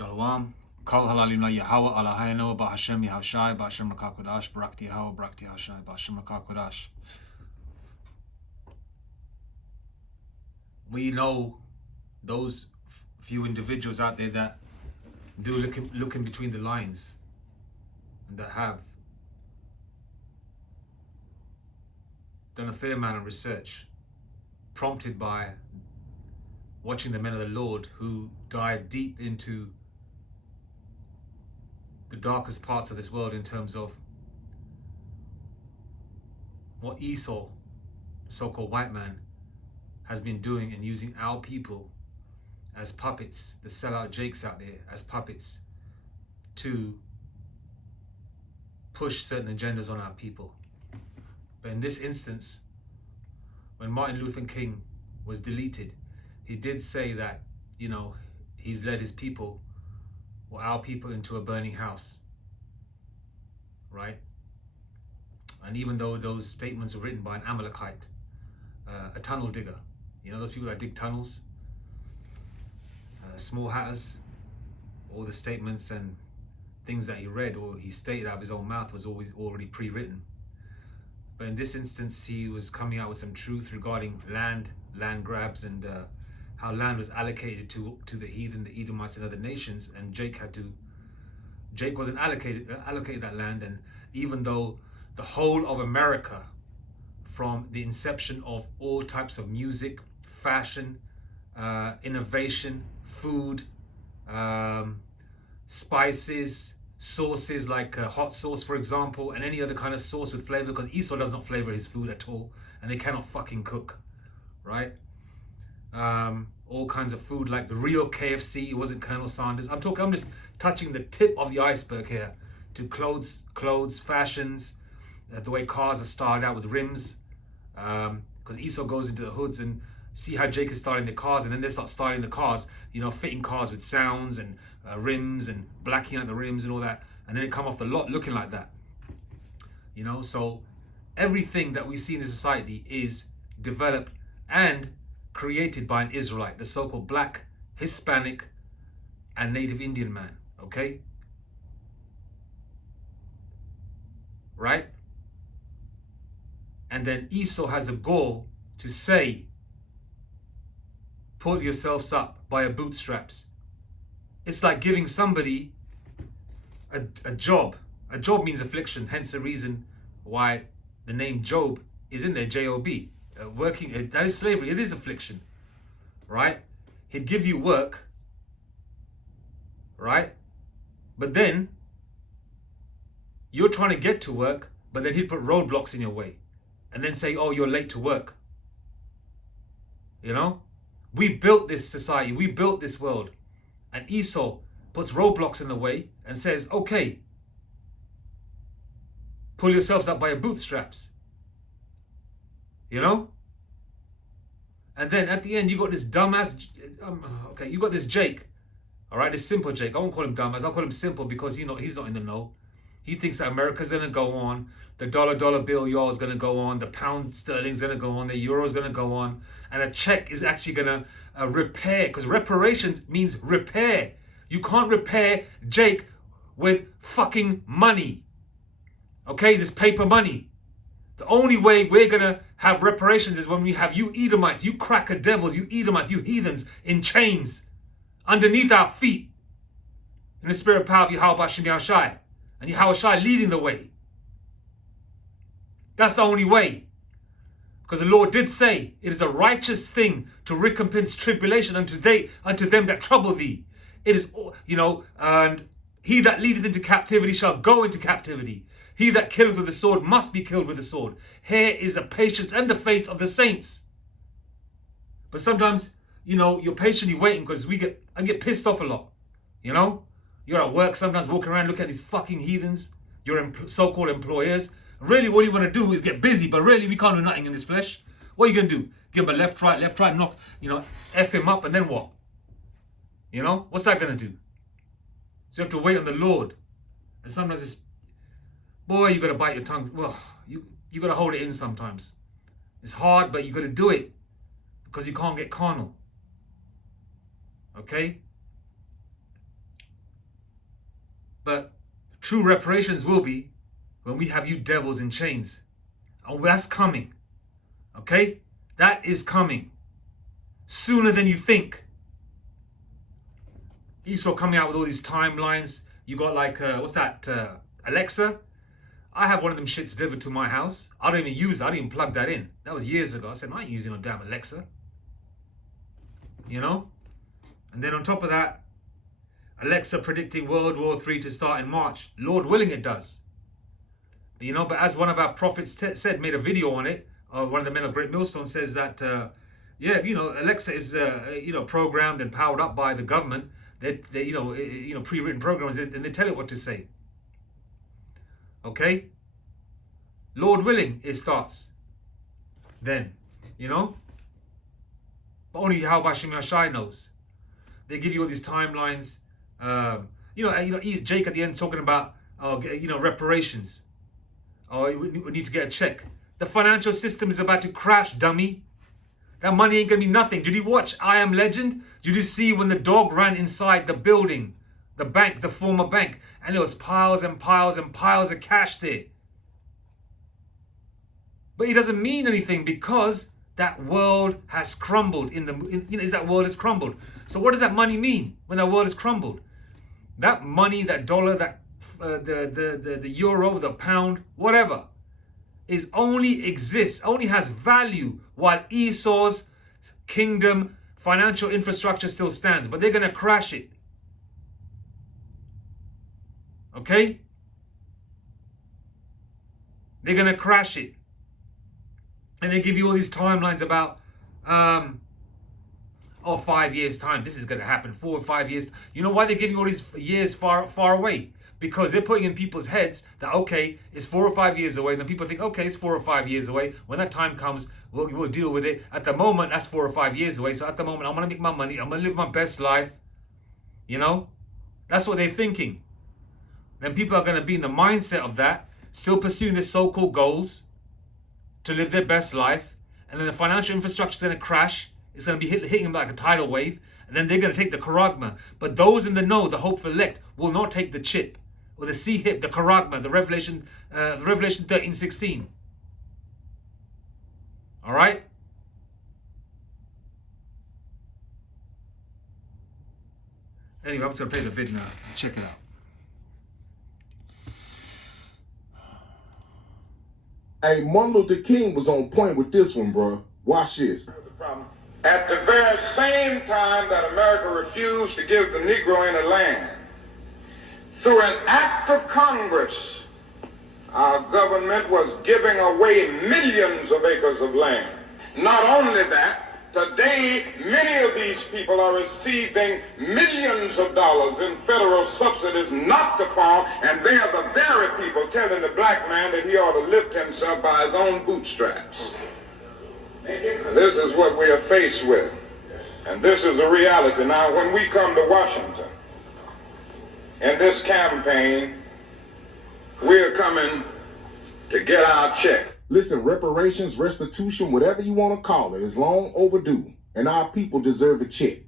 Shalom. Kol halalim la Yahweh Eloheinu ba'Hashem Yahushai ba'Hashem Rakah Kodash Barakti Yahweh Barakti Yahushai ba'Hashem Rakah Kodash. We know those few individuals out there that do look in between the lines and that have done a fair amount of research, prompted by watching the men of the Lord who dive deep into the darkest parts of this world in terms of what Esau, the so-called white man, has been doing and using our people as puppets, the sellout jakes out there as puppets to push certain agendas on our people. But in this instance, when Martin Luther King was deleted, he did say that, he's led his people, or our people, into a burning house, right? And even though those statements were written by an Amalekite, a tunnel digger, those people that dig tunnels, small hatters, all the statements and things that he read or he stated out of his own mouth was always already pre-written. But in this instance, he was coming out with some truth regarding land grabs, and how land was allocated to the heathen, the Edomites and other nations, and Jake wasn't allocated that land. And even though the whole of America, from the inception of all types of music, fashion, innovation, food, spices, sauces like hot sauce, for example, and any other kind of sauce with flavor, because Esau does not flavor his food at all, and they cannot fucking cook, right? All kinds of food like the real KFC. It wasn't Colonel Sanders. I'm just touching the tip of the iceberg here, to clothes, fashions, the way cars are styled out with rims, because Esau goes into the hoods and see how Jake is styling the cars, and then they start styling the cars, fitting cars with sounds and rims and blacking out the rims and all that, and then they come off the lot looking like that. So everything that we see in the society is developed and created by an Israelite, the so-called black, Hispanic, and native Indian man, okay? Right? And then Esau has the gall to say, pull yourselves up by your bootstraps. It's like giving somebody a job. A job means affliction, hence the reason why the name Job is in there, J-O-B. Working, that is slavery, it is affliction, right? He'd give you work, right? But then you're trying to get to work, but then he'd put roadblocks in your way and then say, oh, you're late to work. We built this society, we built this world, and Esau puts roadblocks in the way and says, okay, pull yourselves up by your bootstraps. And then at the end, you got this dumbass, you got this Jake, all right, this simple Jake. I won't call him dumbass, I'll call him simple, because he's not in the know. He thinks that America's going to go on, the dollar bill y'all is going to go on, the pound sterling's going to go on, the euro's going to go on, and a check is actually going to repair, because reparations means repair. You can't repair Jake with fucking money, okay, this paper money. The only way we're going to have reparations is when we have you Edomites, you cracker devils, you Edomites, you heathens in chains underneath our feet, in the spirit power of Yahweh Bashem Yahushai, and Yahushai leading the way. That's the only way. Because the Lord did say, it is a righteous thing to recompense tribulation unto them that trouble thee. It is, and he that leadeth into captivity shall go into captivity. He that killeth with the sword must be killed with the sword. Here is the patience and the faith of the saints. But sometimes, you're patiently waiting, because I get pissed off a lot. You're at work sometimes, walking around looking at these fucking heathens, your so-called employers. Really, what you want to do is get busy, but really, we can't do nothing in this flesh. What are you going to do? Give him a left, right, knock, F him up, and then what? What's that going to do? So you have to wait on the Lord. And sometimes it's, boy, you got to bite your tongue. Well, you got to hold it in sometimes. It's hard, but you got to do it, because you can't get carnal. Okay? But true reparations will be when we have you devils in chains. And that's coming. Okay? That is coming. Sooner than you think. Esau coming out with all these timelines. You got like, what's that? Alexa? I have one of them shits delivered to my house. I don't even use it. I didn't even plug that in. That was years ago. I said, I ain't using no damn Alexa. You know? And then on top of that, Alexa predicting World War III to start in March. Lord willing it does. But, you know, but as one of our prophets said, made a video on it, one of the men of Great Millstone says that, yeah, you know, Alexa is, you know, programmed and powered up by the government. They you know, pre-written programs, and they tell it what to say. Okay? Lord willing, it starts then, you know? But only how Bashim Yashai knows. They give you all these timelines. You know, Jake at the end talking about, you know, reparations. Oh, we need to get a check. The financial system is about to crash, dummy. That money ain't gonna be nothing. Did you watch I Am Legend? Did you see when the dog ran inside the building, the bank, the former bank, and there was piles and piles and piles of cash there? But it doesn't mean anything because that world has crumbled. You know, that world has crumbled. So what does that money mean when that world has crumbled? That money, that dollar, that the euro, the pound, whatever, only has value while Esau's kingdom financial infrastructure still stands. But they're going to crash it. Okay? They're going to crash it. And they give you all these timelines about, 5 years time. This is going to happen. 4 or 5 years. You know why they're giving all these years far away? Because they're putting in people's heads that, okay, it's 4 or 5 years away. And then people think, okay, it's 4 or 5 years away. When that time comes, we'll deal with it. At the moment, that's 4 or 5 years away. So at the moment, I'm going to make my money. I'm going to live my best life. You know? That's what they're thinking. Then people are going to be in the mindset of that, still pursuing their so-called goals to live their best life. And then the financial infrastructure is going to crash. It's going to be hitting them like a tidal wave. And then they're going to take the charagma. But those in the know, the hopeful elect, will not take the chip. Or the saith, the charagma, the Revelation 13:16. All right? Anyway, I'm just going to play the vid now. Check it out. Hey, Martin Luther King was on point with this one, bro. Watch this. At the very same time that America refused to give the Negro any land, through an act of Congress, our government was giving away millions of acres of land. Not only that, today many of these people are receiving millions of dollars in federal subsidies not to farm, and they are the very people telling the black man that he ought to lift himself by his own bootstraps. And this is what we are faced with. And this is a reality. Now, when we come to Washington, in this campaign, we're coming to get our check. Listen, reparations, restitution, whatever you want to call it, is long overdue, and our people deserve a check.